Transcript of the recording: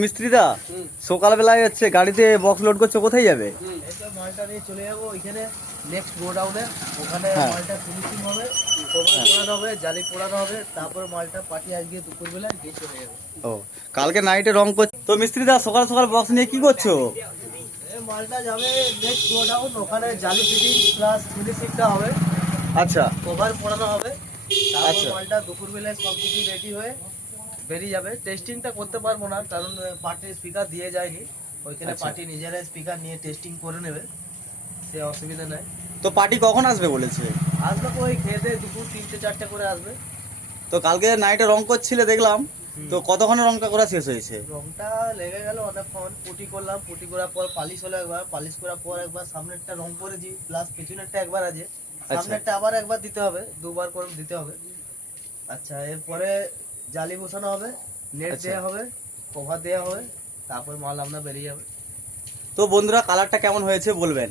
মিস্ত্রিদা সকালবেলায় হচ্ছে গাড়িতে বক্স লোড করছে, কোথায় যাবে? মালটা নিয়ে চলে যাবো ওইখানে নেক্সট গোডাউনে, ওখানে মালটা ফিনিশিং হবে, কভার পোড়ানো হবে, জালি পোড়ানো হবে, তারপর মালটা পার্টি আজকে দুপুরবেলা গিয়ে চলে যাবে। ও কালকে নাইটে রং করছে তো মিস্ত্রিদা, সকাল সকাল বক্স নিয়ে কি করছো? মালটা যাবে নেক্সট গোডাউন, ওখানে জালি ফিটিং প্লাস ফিনিশিংটা হবে, আচ্ছা কভার পোড়ানো হবে, তারপর আচ্ছা। মালটা দুপুরবেলায় সব কিছু রেডি হয়ে বেরিয়ে যাবে। টেস্টিংটা করতে পারবো না কারণ পার্টির স্পিকার দিয়ে যায়নি, ওইখানে আচ্ছা। পার্টি নিজেরাই স্পিকার নিয়ে টেস্টিং করে নেবে, সে অসুবিধা নাই। তো পার্টি কখন আসবে বলেছে? আসবে তো ওই খেয়ে দিয়ে দুপুর 3-4টে করে আসবে। তো কালকে নাইটে রং করছিলে দেখলাম, তো কতক্ষণে রংটা করা শেষ হয়েছে? রংটা লেগে গেল অনেকক্ষণ, পুটি করলাম, পুটি করার পর পালিশ হলো একবার, পালিশ করার পর একবার সামনেরটা রং করেছি, প্লাস পেছনেরটা একবার আছে, সামনেরটা আবার একবার দিতে হবে, দুবার করে দিতে হবে। আচ্ছা, এরপরে জালি বসানো হবে, নেট আচ্ছা। দেওয়া হবে, কভার দেওয়া হবে, তারপর মাল আপনার বেরিয়ে যাবে। তো বন্ধুরা কালারটা কেমন হয়েছে বলবেন।